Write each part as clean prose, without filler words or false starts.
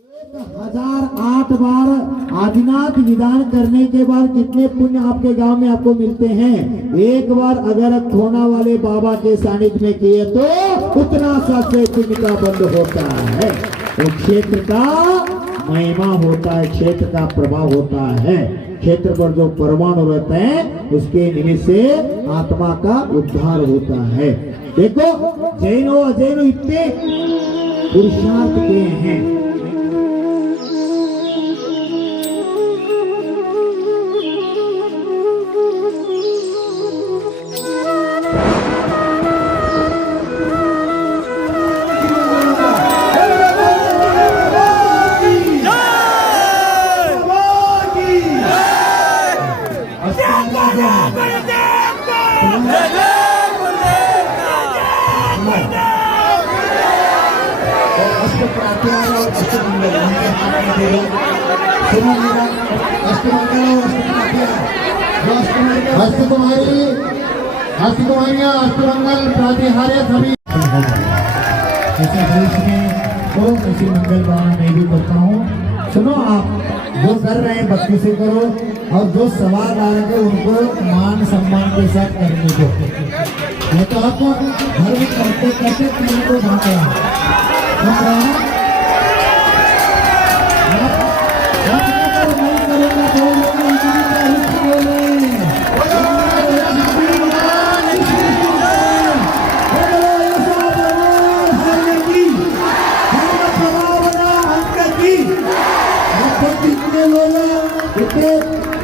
1008 बार आदिनाथ विधान करने के बाद कितने पुण्य आपके गांव में आपको मिलते हैं। एक बार अगर खोना वाले बाबा के सानिध्य में किए तो उतना सा से पुण्य का बंद होता है। तो क्षेत्र का महिमा होता है, क्षेत्र का प्रभाव होता है। क्षेत्र पर जो परमाणु रहते हैं उसके निमित्त से आत्मा का उद्धार होता है। देखो जैनो अजैनो इतने पुरुषार्थ किए हैं। अष्टमंगल प्रातिहार्य सभी ऐसे देश में बहुत ऐसी मंगल भावना मैं भी करता हूँ। सुनो, आप जो कर रहे हैं भक्ति से करो और जो सवाल आ रहे हैं उनको मान सम्मान के साथ करने दो। नहीं तो आप घर में करते करते तीन को भाग रहा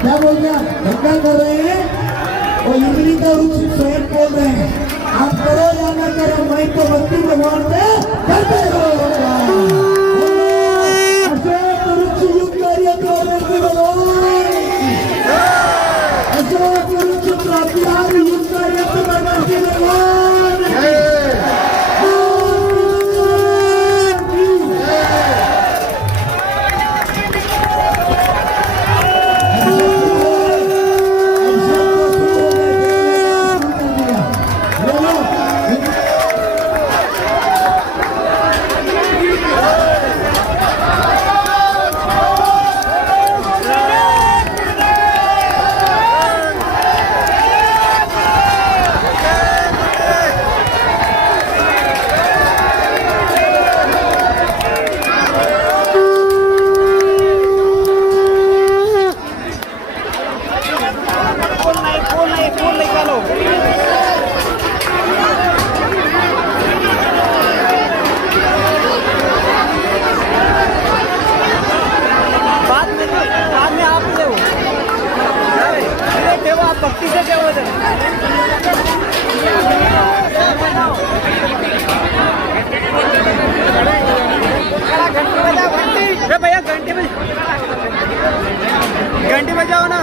क्या बोल रहे हैं, धक्का कर रहे हैं और इमली का वृक्ष स्वयं बोल रहे हैं। आप करो या ना करो, मैं तो भक्ति भगवान से करते रहो। अशोक वृक्ष युक्त अशोक वृक्ष प्रातिहार्य युक्त भक्ति से क्या होता है। भैया घंटी बजाओ ना।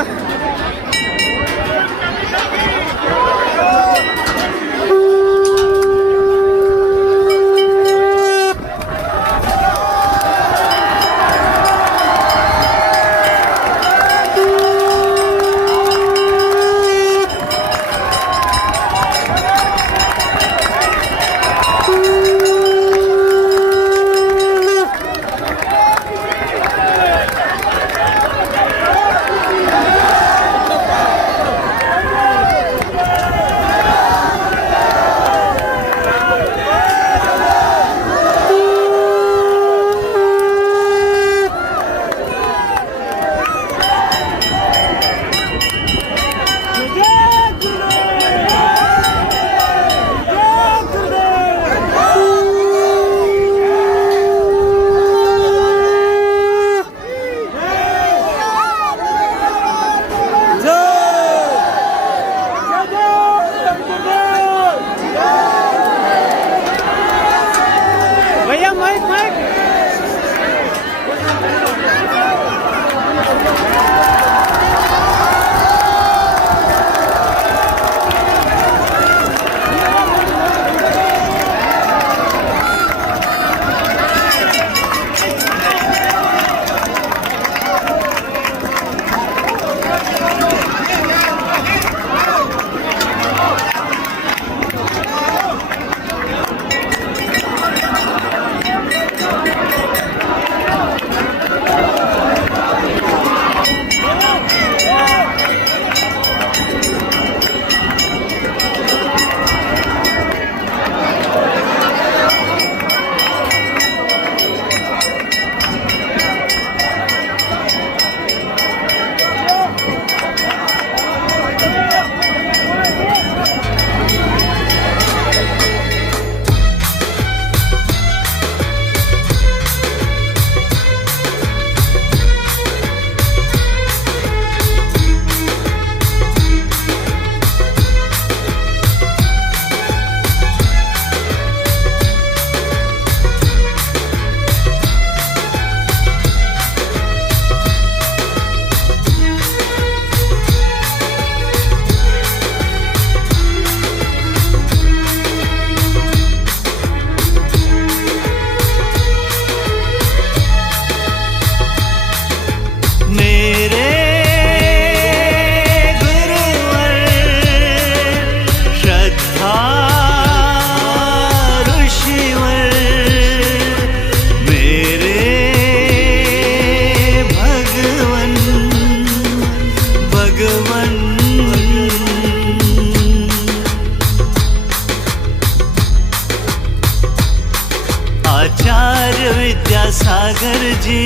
आचार्य विद्यासागर जी,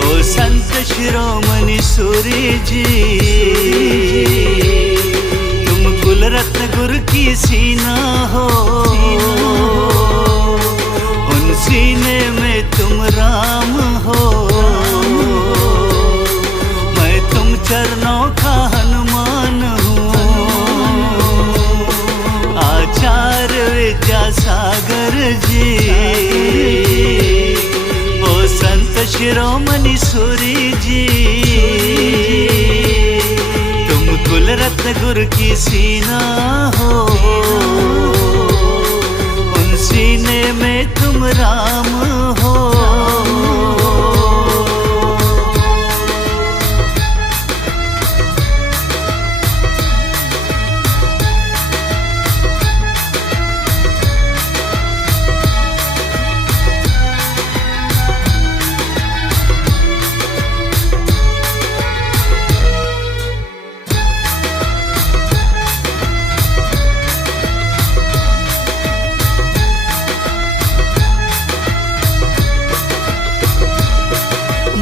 ओ संत शिरोमणि सूरी जी, तुम कुल रत्न गुरु की सीना हो, उन सीने में तुम राम हो, मैं तुम चरणों का हनुमान हूँ। आचार्य विद्यासागर जी, ओ संत शिरोमणि सूरी जी, तुम कुल रत्न गुरु की सीना हो, उन सीने में तुम राम हो।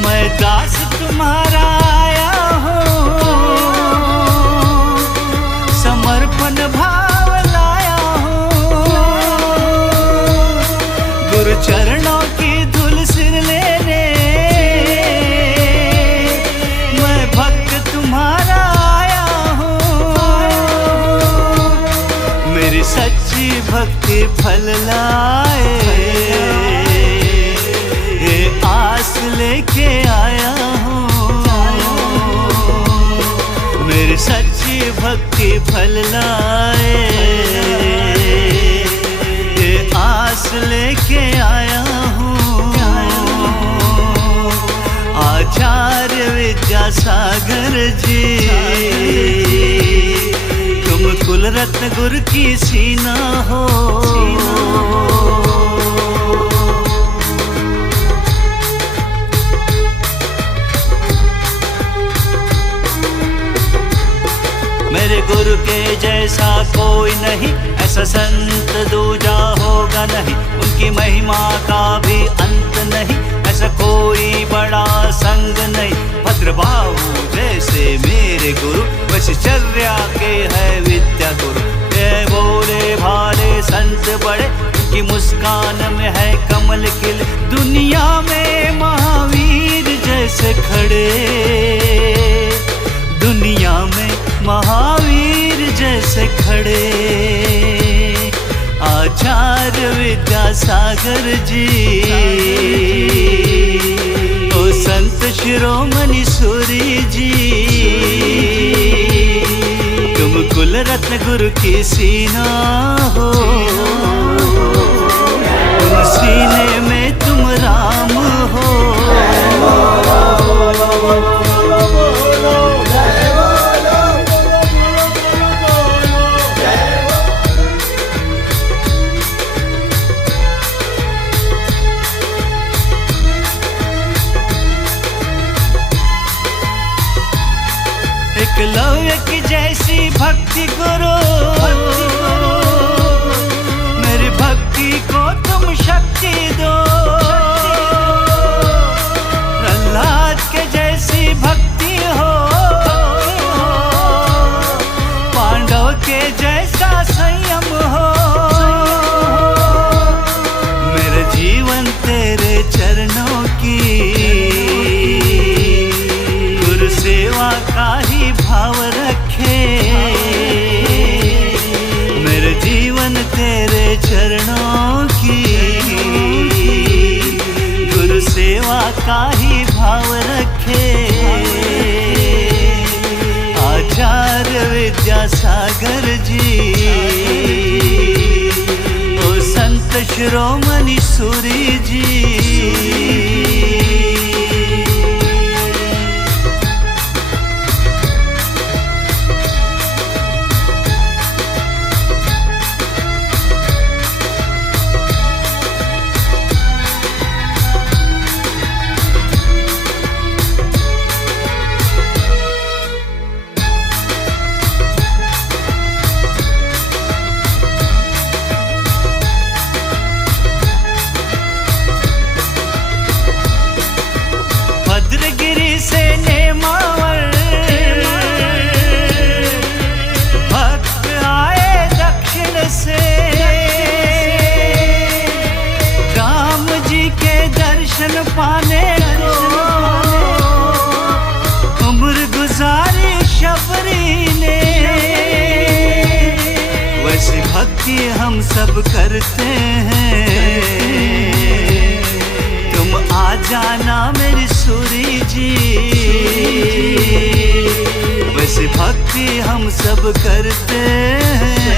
मैं दास तुम्हारा आया हूँ, समर्पण भाव लाया हूँ, गुरु चरणों की धूल सिर लेने, मैं भक्त तुम्हारा आया हूँ, मेरी सच्ची भक्ति फल लाए, आस लेके आया हूँ, मेरी सच्ची भक्ति फल लाए, ये आस लेके आया हूँ। आचार्य विद्यासागर जी, तुम कुल रत्न गुरु की सीना हो, मेरे गुरु के जैसा कोई नहीं, ऐसा संत दूजा होगा नहीं, उनकी महिमा का भी अंत नहीं, ऐसा कोई बड़ा संग नहीं। भद्रबाहु जैसे मेरे गुरु, वैश्चर्या के है विद्या गुरु, ये बोले भाले संत बड़े, उनकी मुस्कान में है कमल खिले, दुनिया में महावीर जैसे खड़े, दुनिया में महावीर जैसे खड़े। आचार्य विद्यासागर जी, ओ संत शिरोमणि सूरी जी, तुम कुल रत्न गुरु की सीना हो, उन सीने में तुम राम हो। एकलव्य की जैसी भक्ति करो, मेरी भक्ति को तुम शक्ति दो, प्रहलाद के जैसी भक्ति हो, पांडव के जैसा संयम हो, मेरा जीवन तेरे चरणों की गुरु सेवा का ही भाव रखे, मेरे जीवन तेरे चरणों की गुरु सेवा का ही भाव रखे। आचार्य विद्यासागर जी, ओ संत शिरोमणि सूरी जी, भक्ति हम सब करते हैं, तुम आ जाना मेरी सूरी जी। वैसे भक्ति हम सब करते हैं,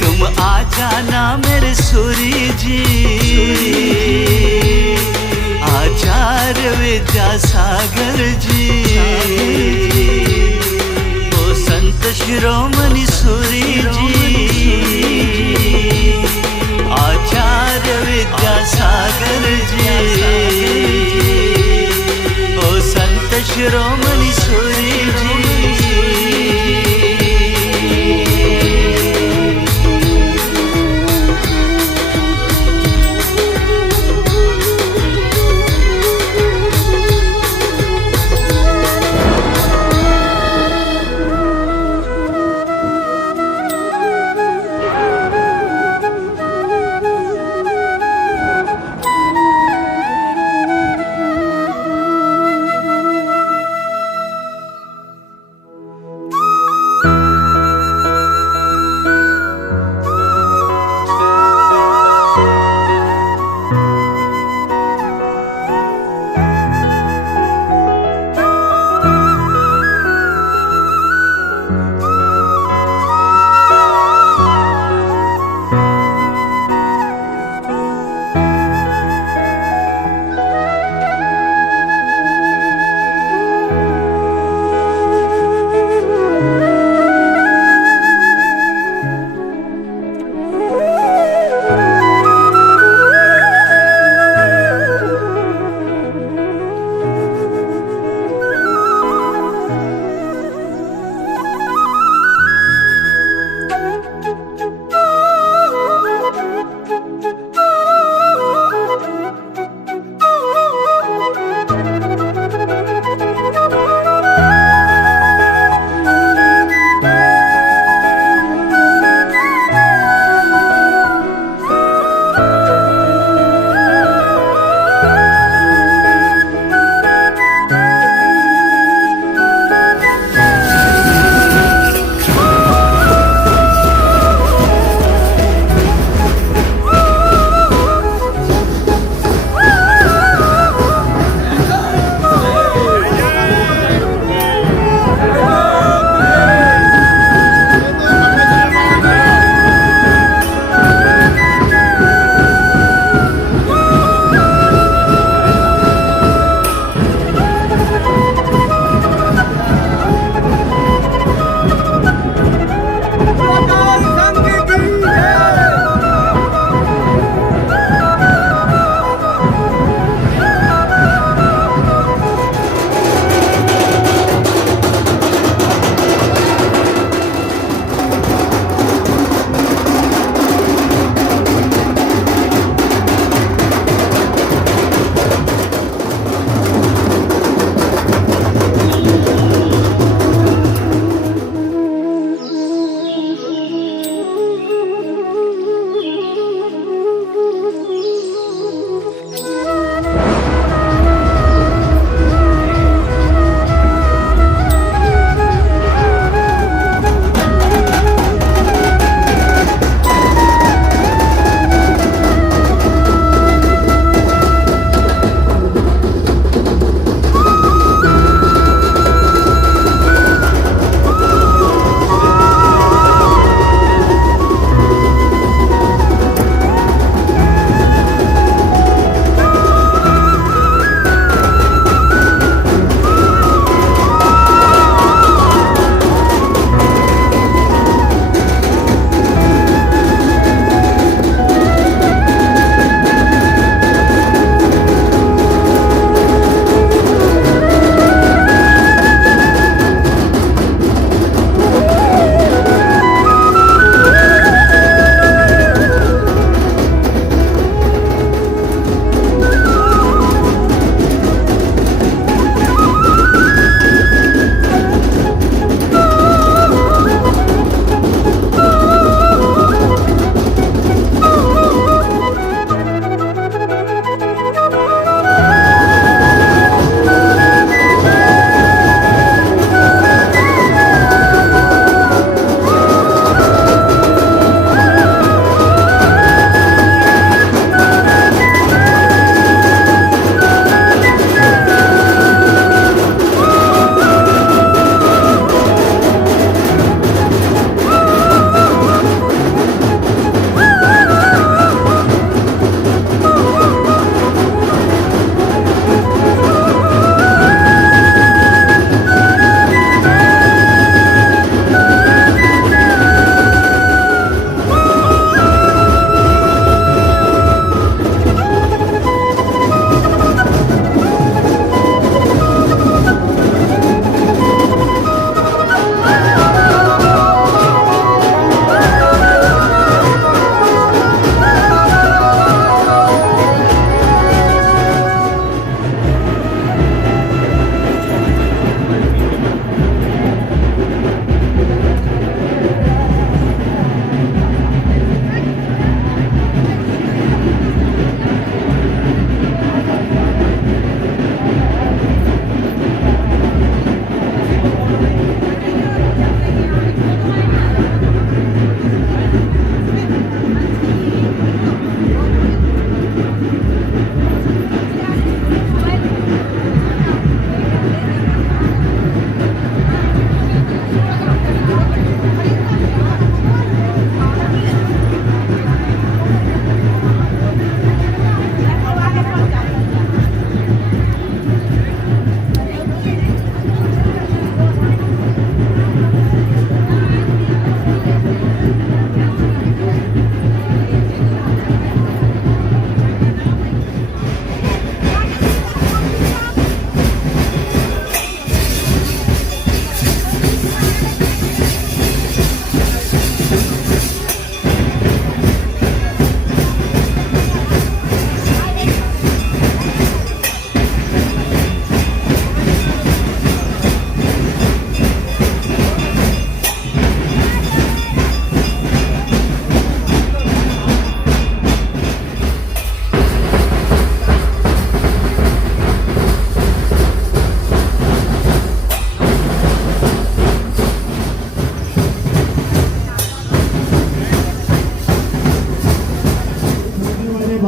तुम आ जाना मेरे सूरी जी। आचार्य विद्यासागर जी, ओ संत शिरोमणि सूरी जी। आचार्य विद्यासागर जी, ओ संत शिरोमणि सूरी जी।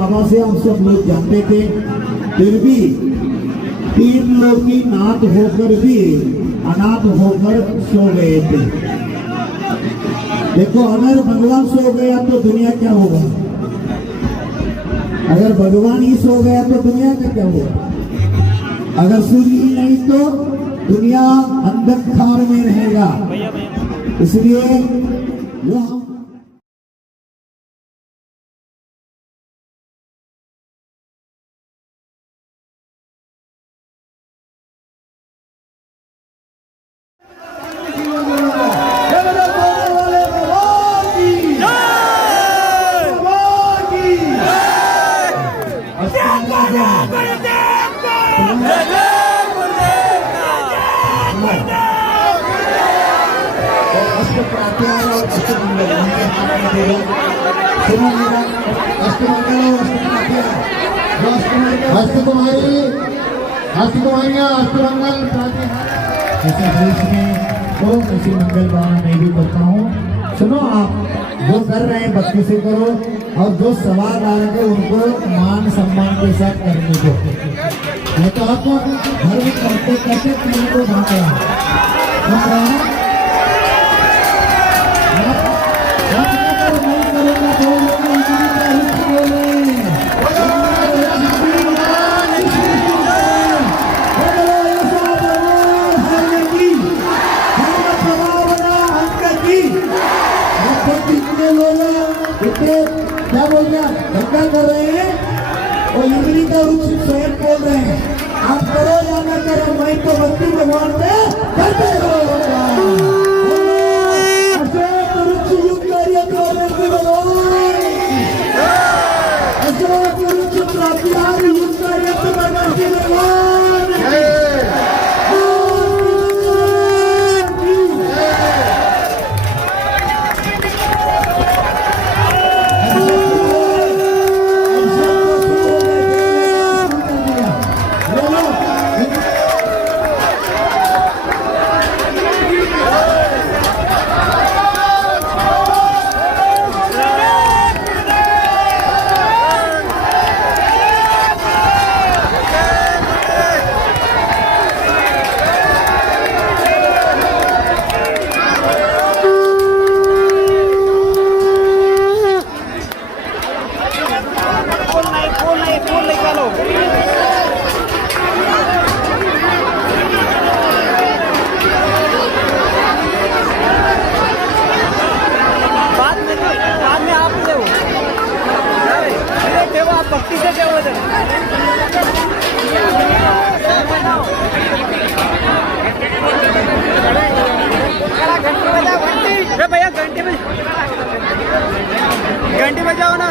बाबा से हम सब लोग जानते थे, फिर भी 3 लोग की नाथ होकर भी अनाथ होकर सो गए थे। देखो, अगर भगवान सो गया तो दुनिया क्या होगा? अगर भगवान ही सो गया तो दुनिया का क्या होगा? अगर सूर्य ही नहीं तो दुनिया अंधकार में रहेगा। इसलिए जो हम अष्टमंगल ऐसे देश में तो ऐसी मंगल भावना मैं भी करता हूँ। सुनो, आप जो कर रहे हैं भक्ति से करो, और जो सवाल आ रहे हैं उनको मान सम्मान के साथ करने दो। नहीं तो आप घर में करते करते तीन को भाग रहा है। क्या बोल रहे हैं? धक्का कर रहे हैं और इमली का वृक्ष स्वयं बोल रहे हैं। आप करो या न करो, मैं तो भक्ति भगवान पे करते रहो। अशोक वृक्ष युक्त कार्य भगवान, अशोक वृक्ष प्राप्तिहार युक्त कार्य भगवान। भक्ति से क्या होता है भैया? घंटी बजाओ ना।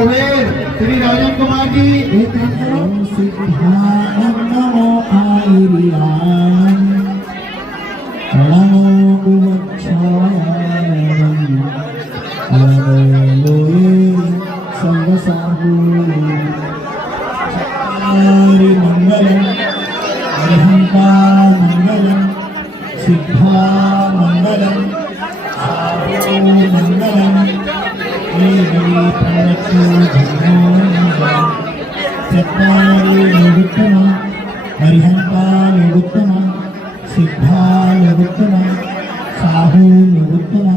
कुबेर श्री राजन कुमार जी एक काम करो, सिद्धानंद नमो आईरियाणं नमो उवच्छायाणं नमो लोये सर्वसाहु हरि मंगलम अरिहंता मंगलम सिद्धा मंगलम साधु मंगलम एवं प्रवचो धर्मो चत्वारि निरुत्तम अरिहंता निरुत्तम सिद्धा निरुत्तम साहु निरुत्तम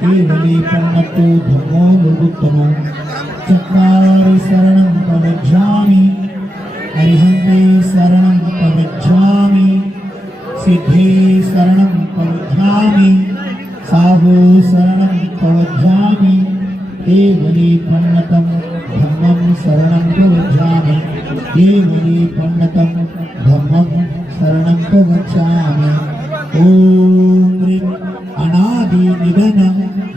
केवली पन्नतो धर्मो निरुत्तम चत्वारि शरणं प्रवज्झामि अरिहन्ते शरणं प्रवज्झामि सिद्धे शरणं प्रवज्झामि साहु शरणं प्रवज्झामि केवली पन्नतं धम्मं शरणं प्रवज्झामि केवली पन्नतं धम्मं शरणं प्रवज्झामि ॐ ह्रीं अनादि निधन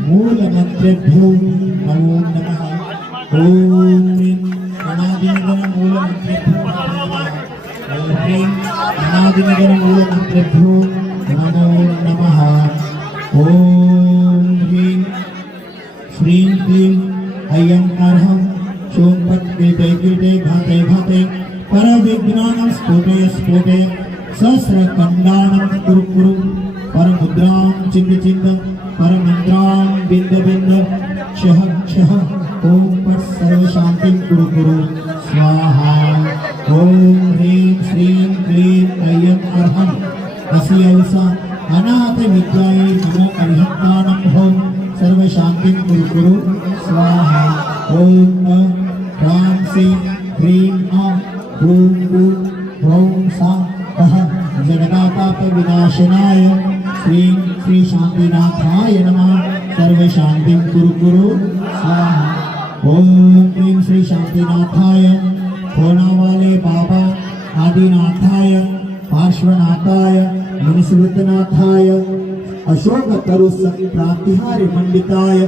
मूलमन्त्रेभ्यो नमो नमः ॐ ह्रीं अनादि निधन मूलमन्त्रेभ्यो नमः ॐ ह्रीं अनादि निधन मूलमन्त्रेभ्यो नमो नमः ॐ ह्रीं श्रीं क्लीं अयं अर्हं शोम्पत् कीटे कीटे घाते घाते परविज्ञानं स्फोटय स्फोटय सहस्रखण्डानं कुरु कुरु परमुद्रां चिन्द चिन्द परमन्त्रां बिन्द बिन्द क्षः क्षः ॐ पट् सर्वशान्तिं कुरु कुरु स्वाहा ॐ ह्रीं श्रीं क्लीं ऐयम् अर्हम् असियवसा अनाथ विद्यायै नमो अरिहन्तानं भव सर्वशान्तिं कुरु कुरु स्वाहा ॐ ह्रां श्रीं ह्रीं ॐ ह्रौं सा जगन्नाथ विनाशनाय श्रीं श्री शांतिनाथाय नमः सर्वशान्तिं कुरु कुरु स्वाहा ओम ह्रीं श्री शांतिनाथाय होनावाले बाबा आदिनाथाय पार्श्वनाथाय मुनिसुवृतनाथाय अशोक तरु सत्प्रातिहार्य मंडिताय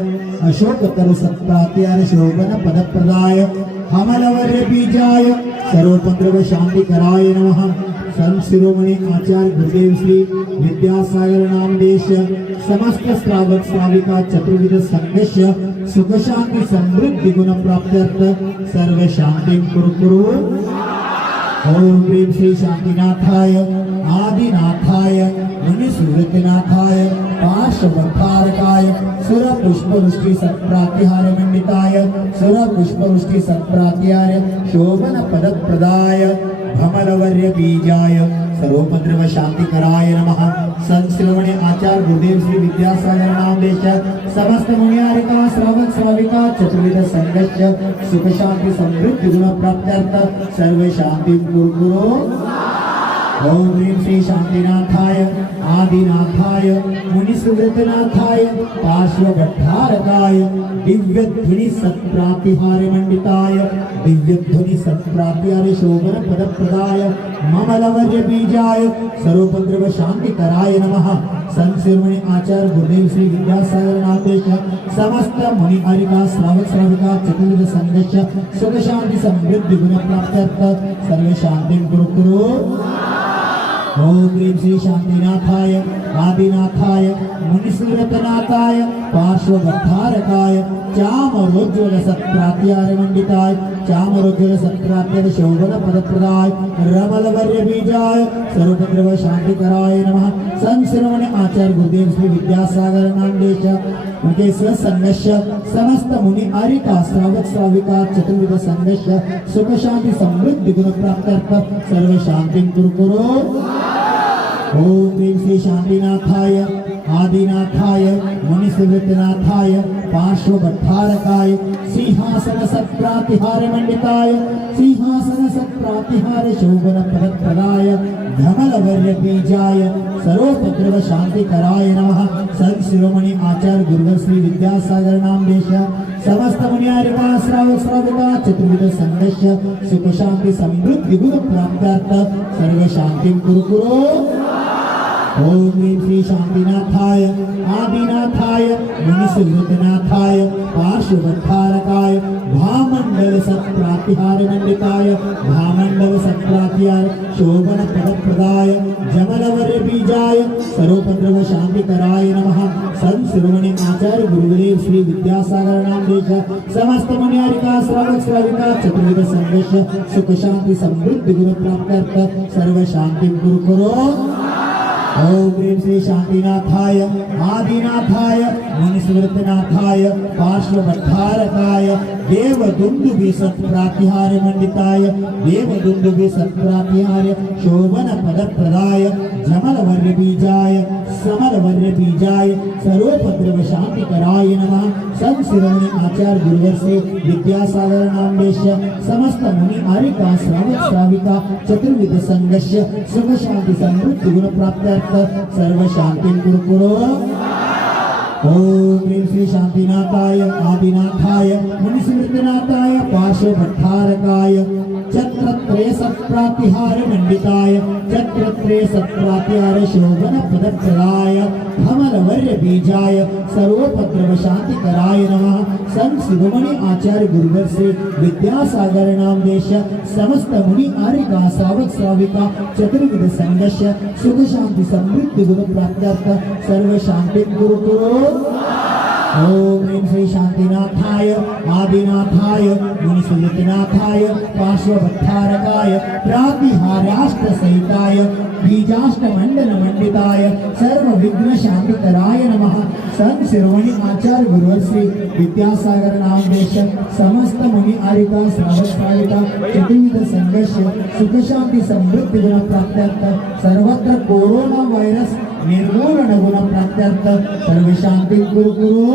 अशोक तरु सत्प्रातिहार्य शोभन पदप्रदाय हमलवर्य बीजाय सर्वतंत्र शांति कराय नमः संत शिरोमणि आचार्य गुरुदेव श्री विद्यासागर नामदेश समस्त श्रावक श्राविका चतुर्विध संघस्य सुख शांति समृद्धि गुण प्राप्त्यर्थ सर्व शांति कुरु कुरु ओम ह्रीं श्री शांतिनाथाय आदिनाथाय मुनिसुवृतनाथाय पार्श्ववतारकाय सुर पुष्पवृष्टि सत्प्रातिहार मंडिताय सुर पुष्पवृष्टि सत्प्रातिहार शोभन पदप्रदाय भमरवर्य बीजाय सर्वोपद्रव शांतिकराय नमः संत शिरोमणि आचार्य गुरुदेव श्री विद्यासागर नामदेश समस्त मुनियारिका श्रावक श्राविका चतुर्विध संघस्य सुख शांति समृद्धि गुण प्राप्त्यर्थ सर्व शांति कुरु कुरु ओम ह्रीं श्री शांतिनाथाय आदिनाथाय मुनिसुवृतनाथाय पार्श्वभट्टारकाय दिव्यध्वनि सत्प्रातिहार्य मंडिताय दिव्यध्वनि सत्प्रातिहार्य शोभन पदप्रदाय ममलवर्य बीजाय सर्वोपद्रव शांतिकराय नमः संत शिरोमणि आचार्य गुरुदेव श्री विद्यासागर नामदेश समस्त मुनि हरिका श्रावक श्राविका चतुर्विध संघस्य सुख शांति समृद्धि गुण प्राप्त्यर्थ सर्व शांति कुरु कुरु ओम ह्रीं श्री शांतिनाथाय आदिनाथाय मुनिसुवृतनाथाय पार्श्वभट्टारकाय चामरोज्ज्वल सत्प्रातिहार्य मंडिताय चामरोज्ज्वल सत्प्रातिहार्य शोभन पदप्रदाय रमलवर्य बीजाय सर्वोपद्रव शांतिकराय नमः संत शिरोमणि आचार्य गुरुदेव श्री विद्यासागर नामदेश उनके स्वसंघस्य समस्त मुनि आरिका श्रावक श्राविका चतुर्विध संघस्य सुख शांति समृद्धि गुण प्राप्त्यर्थ सर्व शांति कुरु कुरु ओम ह्रीं श्री शांतिनाथाय आदिनाथाय मुनिसुवृतनाथाय पार्श्वभट्टारकाय सिंहासन सत्प्रातिहार्य मंडिताय सिंहासन सत्प्रातिहार्य शोभन पदप्रदाय धमलवर्य बीजाय सर्वोपद्रव शांतिकराय नमः संत शिरोमणि आचार्य गुरुदेव श्री विद्यासागर नामदेश समस्त मुनियारिका श्रावक श्राविका चतुर्विध संघस्य सुख शांति समृद्धि गुण प्राप्त्यर्थ सर्व शांति कुरु कुरु ओम ह्रीं श्री शांतिनाथाय आदिनाथाय मुनिसुहृतनाथाय पार्श्ववद्धारकाय भामंडल सत्प्रातिहार मंडिताय भामंडल सत्प्रातिहार शोभन पदप्रदाय जमलवर्य बीजाय सर्वोपद्रव शांतिकराय नमः। संत शिरोमणि आचार्य गुरुदेव श्री विद्यासागर नाम देश समस्त मुनियारिका श्रावक श्राविका चतुर्विध संघर्ष सुख शांति समृद्धि गुरु प्राप्त सर्व शांति गुरु करो। ओम ह्रीं श्री शांतिनाथाय आदिनाथाय मुनिस्मृतनाथाय पार्श्ववद्धारकाय देवदुन्दुभि सत्प्रातिहार मंडिताय देवदुन्दुभि सत्प्रातिहार शोभन पदप्रदाय जमलवर्य बीजाय समलवर्य बीजाय सर्वोपद्रव शांतिकराय नमः। संत शिरोमणि आचार्य गुरुवर से विद्यासागर नाम देश समस्त मुनि आरिका श्रावक श्राविका चतुर्विध संघर्ष सुख शांति समृद्धि गुण प्राप्त सर्व शांति गुरु करो। ओम ह्रीं श्री शांतिनाथाय आदिनाथाय मुनिस्मृतनाथाय पार्श्वभट्टारकाय चक्रत्रय सत्प्रातिहार मंडिताय चक्रत्रय सत्प्रातिहार शोभन पदप्रदाय कमलवर्य बीजाय सर्वोपद्रव शांतिकराय नमः। संत शिरोमणि आचार्य गुरुवर से विद्यासागर नाम देश समस्त मुनि आरिका श्रावक श्राविका चतुर्विध संघर्ष सुख शांति समृद्धि गुरु प्राप्त सर्व शांति गुरु करो। ओम ह्रीं श्री शांतिनाथाय आदिनाथाय मुनिसुहृतनाथाय पार्श्वभट्टारकाय प्रातिहार्याष्ट सहिताय बीजाष्ट मंडल मंडिताय सर्व विघ्न शांतिकराय नमः। संत शिरोमणि आचार्य गुरुवर श्री विद्यासागर नाम देश समस्त मुनि आरिका श्रावक श्राविका चतुर्विध संघर्ष सुख शांति समृद्धि गुण प्राप्त सर्वत्र कोरोना वायरस निर्मूलन गुण प्राप्त सर्व शांति गुरु गुरु।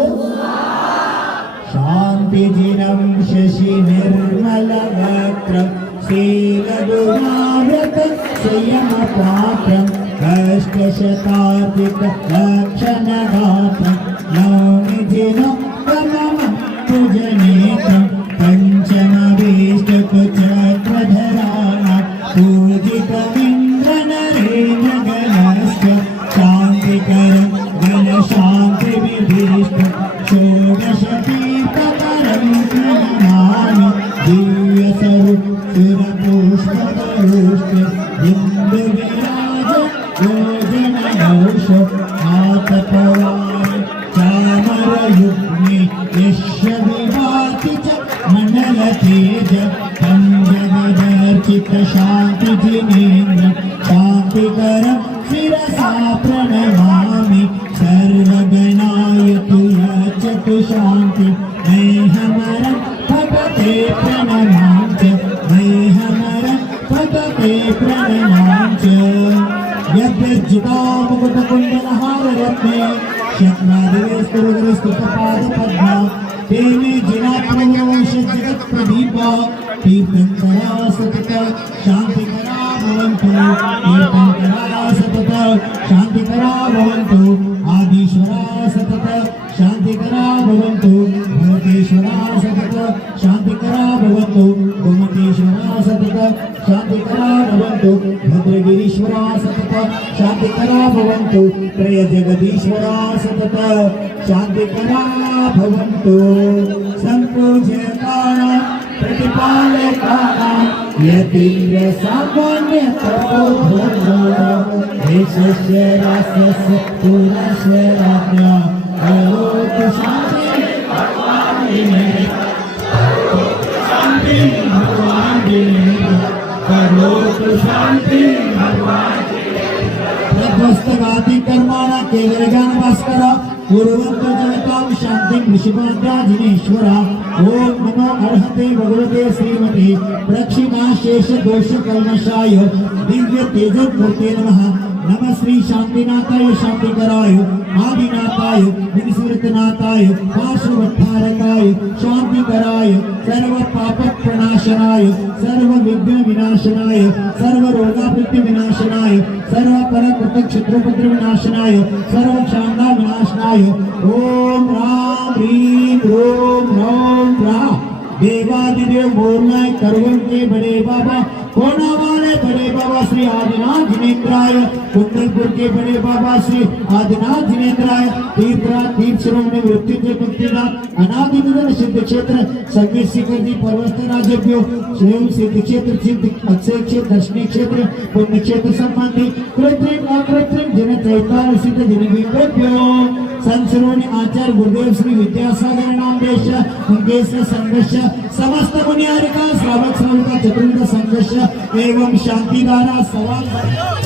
शांति जिनम शशि निर्मल वक्त्रम शीलगुणाव्रत संयम पात्रम अष्टशताधिक लक्षण गात्रम नौमि जिनम परमं पूजनीयं पंचमभीष्टकुचक्रधराणां पूजितमिन्द्र नरेन्द्र गणस्य शान्तिकरं गणशान्तिविभीष्टं षोडशतीर्थकरं प्रणमामि दिव्यस्वरूप चिरपुष्पकरुष्टे बिन्दुविराज योजनयोष आतपवारि चामरयुग्मे यश्यविभाति च मण्डलतेज तं जगदर्चित शान्तिजिनेन्द्र शान्तिकरं शिरसा प्रणमामि सर्वगणाय तु यच्छतु शान्ति मेहमरं भगते प्रणमां च मेहमरं भगते प्रणमां च यद्यर्जिता मुकुटकुण्डलहाररत्ने शक्रादिवेस्तुरुगुरुस्तुतपादपद्मा तेने जिनाप्रवंश जगत्प्रदीपा तीर्थंकरा सतत शान्तिकरा भवन्तु तीर्थंकरा सतत शान्तिकरा भवन्तु आदिश्वरा सतत शान्तिकरा भवन्तु भरतेश्वरा सतत शान्तिकरा भवन्तु गोमतेश्वरा सतत शान्तिकरा भवन्तु भद्रगिरीश्वरा सतत शान्तिकरा भवन्तु त्रयजगदीश्वरा सतत शान्तिकरा भवन्तु सम्पूज्यकानां प्रतिपालकानां यतीन्द्र सामान्य तपोधनो देशस्य राष्ट्रस्य पुरस्य राज्ञा करोतु शान्ति भगवान् करोतु शान्ति भगवान् तद्वस्तगाति कर्माणा केवलज्ञान भास्कर पूर्वंतो जगतां शान्तिं ऋषिभाद्राजिनेश्वरा ओम नमो अर्हते भगवते श्रीमते प्रक्षिमाशेष दोष कल्मषाय दिव्य तेजोमूर्ते नमः। नमः श्री शांतिनाथाय शांतिकराय आदिनाथाय विनिस्मृतनाथाय पार्श्वभट्टारकाय शांतिकराय सर्व पाप प्रणाशनाय सर्व विघ्न विनाशनाय सर्व रोगावृत्ति विनाशनाय सर्व परकृत क्षत्रोपद्र विनाशनाय सर्व क्षांगा विनाशनाय ओम राम ह्रीं रोम रौम रा देवादिदेव मोरनाय करवन के बड़े बाबा कोना वाले बड़े बाबा श्री आदिनाथ जिनेन्द्राय कुंडलपुर के बड़े बाबा श्री आदिनाथ जिनेन्द्र राय तीर्थराज तीर्थ श्रोमणी मृत्युंजय भक्तिनाथ अनादि निधन सिद्ध क्षेत्र संगीत शिखर जी पर्वत राज्य शिव सिद्ध क्षेत्र सिद्ध अक्षय क्षेत्र दर्शनीय क्षेत्र पुण्य क्षेत्र संबंधी कृत्रिम अकृत्रिम जन चैतन्य सिद्ध जिनभ्यो संश्रोणी आचार्य गुरुदेव श्री विद्यासागर नाम देश मंगेश संघर्ष समस्त मुनियारिका श्रावक श्राविका चतुर्विध संघर्ष एवं शांतिदारा सवाल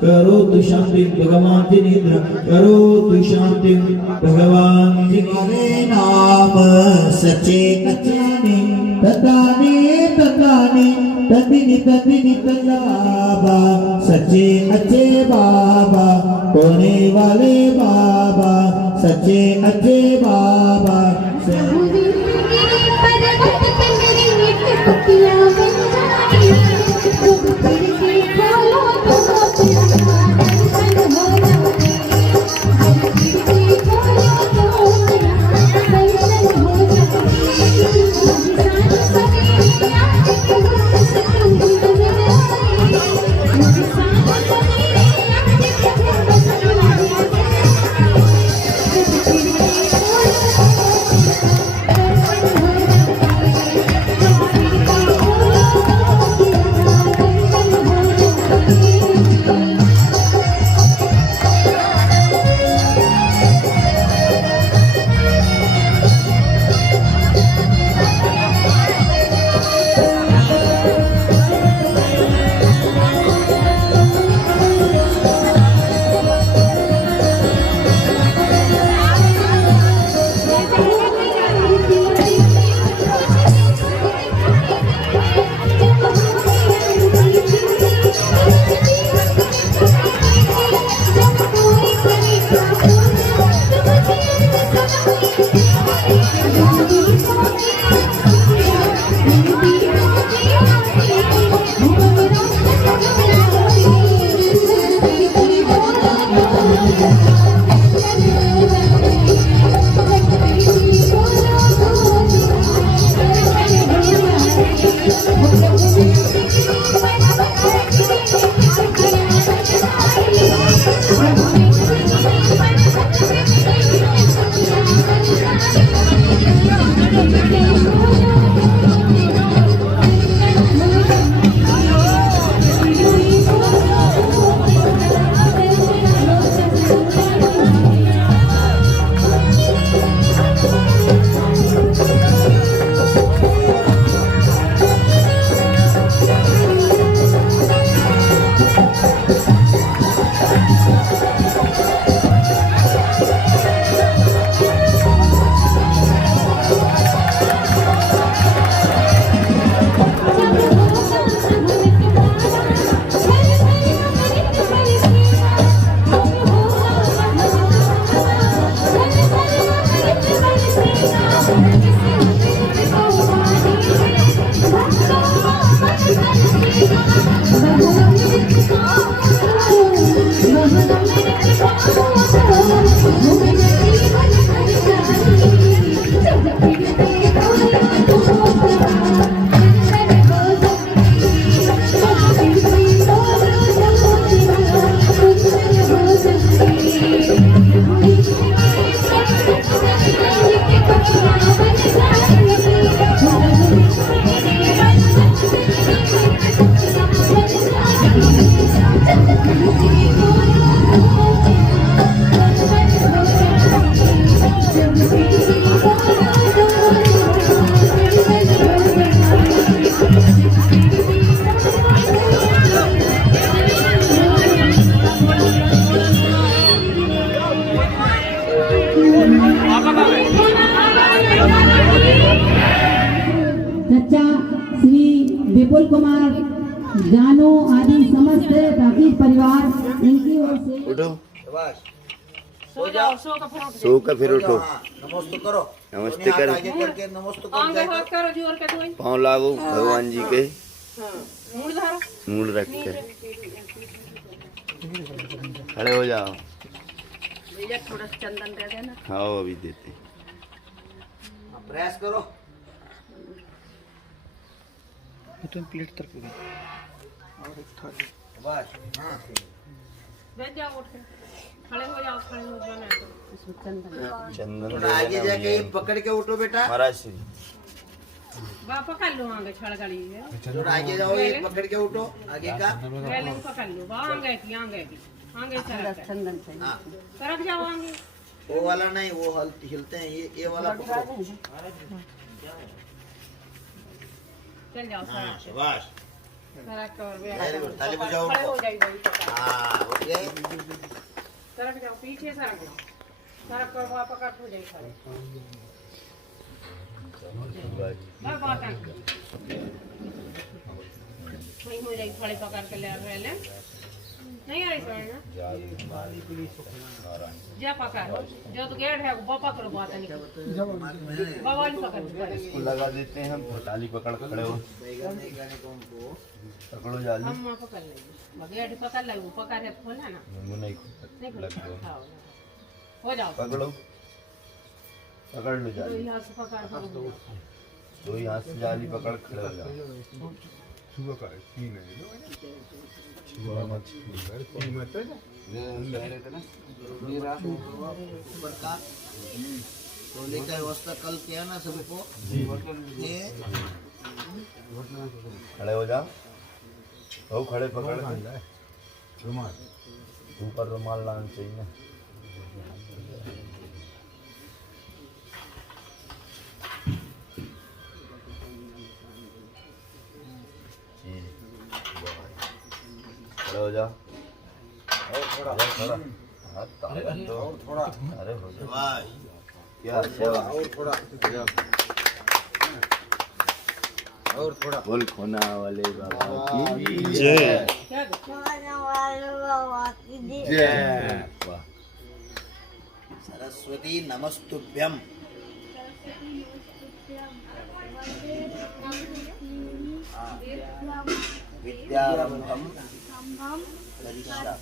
करो तु शांति भगवान निद्र करो तु शांति भगवान जिनके नाम सच्चे कचाने तदाने तदाने तदिनी तदिनी तदाबा सच्चे अच्छे बाबा होने वाले बाबा सच्चे अच्छे बाबा जानू आदि समस्त बाकी परिवार इनकी ओर से उठो, सो जाओ, सो का फिर सो का फिर उठो, नमस्ते करो। नमस्ते दोनों कर, हाथ आगे करके नमस्ते करो। आगे हाथ करो जोर के तुम। पाँव लागो भगवान जी के, हाँ, मूड धरो। मूड रख के खड़े हो जाओ। भैया थोड़ा सा चंदन दे देना। हाँ अभी देते। प्रेस करो। तुम प्लेट तर पूरी। बस हाँ। बैठ जाओ उठ के। खड़े हो जाओ, खड़े हो जाओ ना। इसमें चंदन। चंदन थोड़ा आगे जाके पकड़ के उठो बेटा। महाराज श्री बा पकड़ लो आगे छड़ गली है। थोड़ा आगे जाओ, ये पकड़ के उठो आगे का। पहले पकड़ लो, बा आगे की, आगे की। आगे सरक चंदन से। हाँ, सरक जाओ आगे। वो वाला नहीं, वो हिलते हैं, ये वाला पकड़ो। चल जाओ हाँ, सरक। शाबाश। सरक और वेरी गुड, ताली बजाओ खड़े हो उनको। जाइए। हाँ, हो गए। सरक जाओ, पीछे सरक जाओ। सरक कर बा पकड़ हो जाए खड़े। बा बात है। नहीं हो जाए खड़े पकड़ के ले नहीं आ रही समझ जा पकड़ जो तो गेट है वो पकड़ो बात नहीं बाबा नहीं पकड़ इसको लगा देते हैं हम, ताली पकड़ खड़े हो, पकड़ो जाली। हम पकड़ लेंगे गेट पकड़ ले वो पकड़ है खोला ना मुंह नहीं नहीं लग दो, हो जाओ पकड़ो, पकड़ लो तो जाली, यहाँ से पकड़ दो हाथ से जाली पकड़ खड़े हो जाओ। ऊपर का टोले का व्यवस्था कल किया ना सबको। ये खड़े हो जाओ, हो खड़े पकड़ ऊपर रुमाल लाना चाहिए ना। खड़े हो जाओ, थोड़ा हाथ ताकत दो, अरे हो जाओ, वाह, क्या सेवा, और थोड़ा फूल खोना वाले बाबा की जय। क्या जय। वाह। सरस्वती नमस्तुभ्यम। विद्यारंभम करिष्यामि।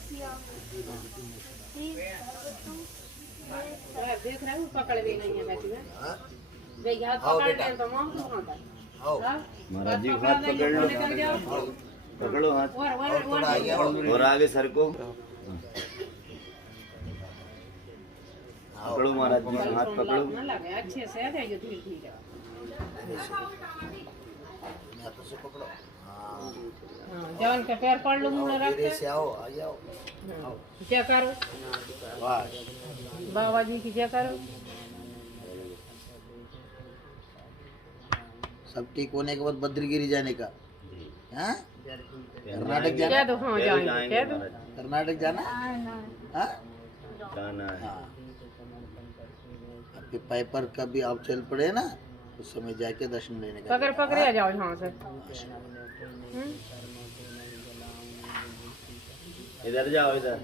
देख रहे हो पकड़ भी नहीं है बैठी में हाँ? भैया आओ पकड़ बेटा। ले तो मां कहां था आओ, महाराज जी हाथ पकड़ लो, पकड़ो हाथ और थोड़ा आगे आओ। और आगे सर को पकड़ो, महाराज जी का हाथ पकड़ो। ना लगे अच्छे से है जो धीरे धीरे हाथों से पकड़ो। हाँ, हां जवान के पैर पड़ लो मुंह रख धीरे के से आओ, आ जाओ। क्या करो वाह, बाबा जी की क्या करो सब ठीक होने के बाद बद्रीगिरी जाने का। हाँ? कर्नाटक क्या जाना, दो हाँ जाएंगे क्या दो कर्नाटक जाना। हाँ? जाना है। हाँ। आपके पाइपर का भी आप चल पड़े ना, उस समय जाके दर्शन लेने का। पकड़ पकड़े आ जाओ यहाँ से इधर जाओ, इधर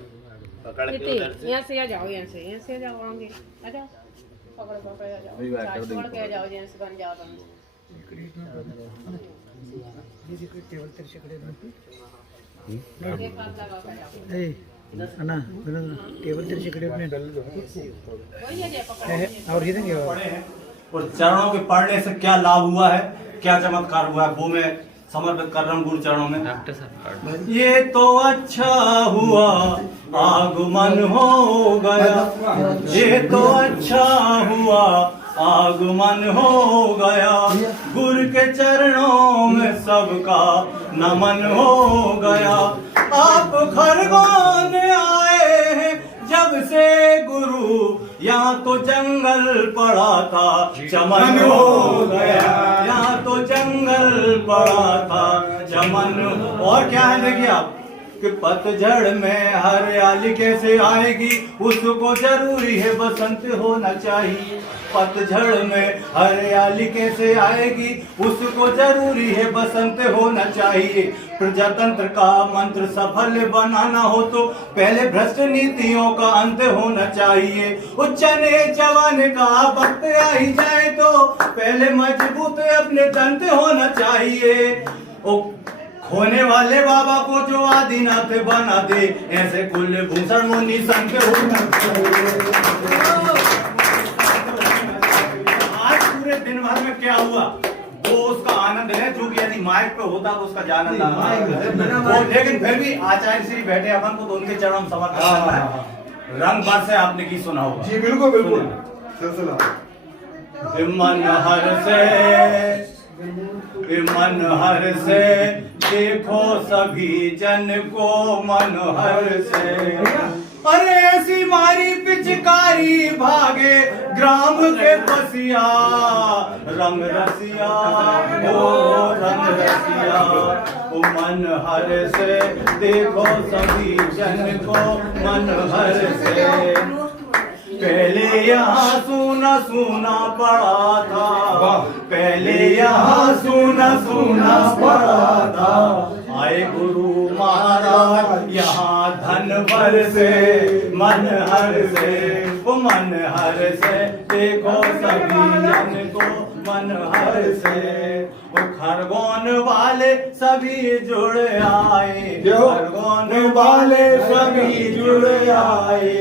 पकड़ के उधर से यहाँ से आ जाओ यहाँ से आ जाओ आगे आ जाओ पकड़ पकड़ आ जाओ साथ छोड़ के आ जाओ यहाँ से बन जाओ तुम एक हाथ लगा के जाओ अना टेबल तेरे चिकड़े अपने डाल दो वही है पकड़ और इधर क्या और चरणों के पढ़ने से क्या लाभ हुआ है, क्या चमत्कार हुआ है, वो मैं समर्पित कर रहा हूँ गुरु चरणों में। ये तो अच्छा हुआ आगमन हो गया, ये तो अच्छा हुआ आगमन हो गया, गुरु के चरणों में सबका नमन हो गया। आप खरगोन आए हैं जब से गुरु, यहाँ तो जंगल पड़ा था चमन हो गया, यहाँ तो जंगल पड़ा था चमन। और क्या है देखिए आप, कि पतझड़ में हरियाली कैसे आएगी, उसको जरूरी है बसंत होना चाहिए। पतझड़ में हरियाली कैसे आएगी, उसको जरूरी है बसंत होना चाहिए। प्रजातंत्र का मंत्र सफल बनाना हो तो पहले भ्रष्ट नीतियों का अंत होना चाहिए। उच्चने जवान का वक्त आ ही जाए तो पहले मजबूत अपने तंत होना चाहिए। ओ खोने वाले बाबा को जो आदिनाथ बना दे, ऐसे कुल भूषण मुनि संत होना चाहिए। आज पूरे दिन भर में क्या हुआ वो उसका आनंद है, जो कि यदि माइक पे होता तो उसका आनंद आता। लेकिन फिर भी आचार्य श्री बैठे अपन को तो उनके चरणों में समर्पित करना है। रंग बरस से आपने की सुना होगा जी बिल्कुल बिल्कुल सिलसिला मन हर से देखो सभी जन को मन हर से। अरे ऐसी मारी पिचकारी भागे ग्राम के बसिया, रंग रसिया ओ रंग रसिया। ओ मन हर से देखो सभी जन को मन हर से। पहले यहाँ सूना सूना पड़ा था, पहले यहाँ सूना सूना पड़ा था। आए गुरु महाराज यहाँ धन भर से, मन हर से। वो मन हर से देखो सभी जन को मन हर से। वो खरगोन वाले सभी जुड़ आए, खरगोन वाले सभी जुड़ आए।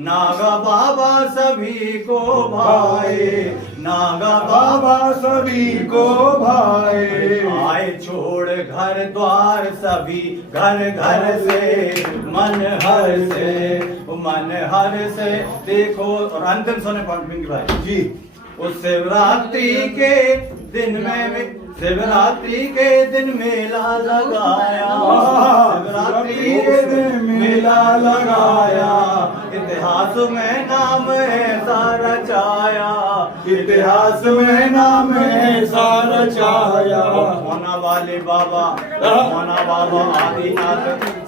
नागा बाबा सभी को भाए, नागा बाबा सभी को भाए। आए छोड़ घर द्वार सभी घर घर से, मन हर से। मन हर से देखो। और अंतिम सोने पार्टमेंट की भाई जी, उस शिवरात्रि के दिन में, शिवरात्रि के दिन मेला लगाया, शिवरात्रि के दिन मेला लगाया। इतिहास में नाम ऐसा रचाया, इतिहास में नाम ऐसा रचाया। होना वाले बाबा, होना बाबा आदिनाथ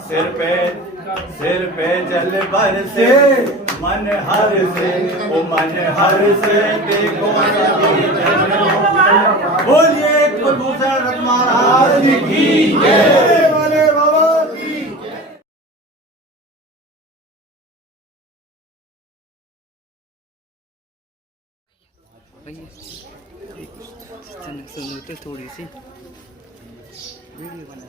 सिर पे जल भर से, मन हर से। ओ मन हर से देखो बोलिए प्रभूषण रथ महाराज की जय, वाले बाबा की। थोड़ी सी वीडियो बना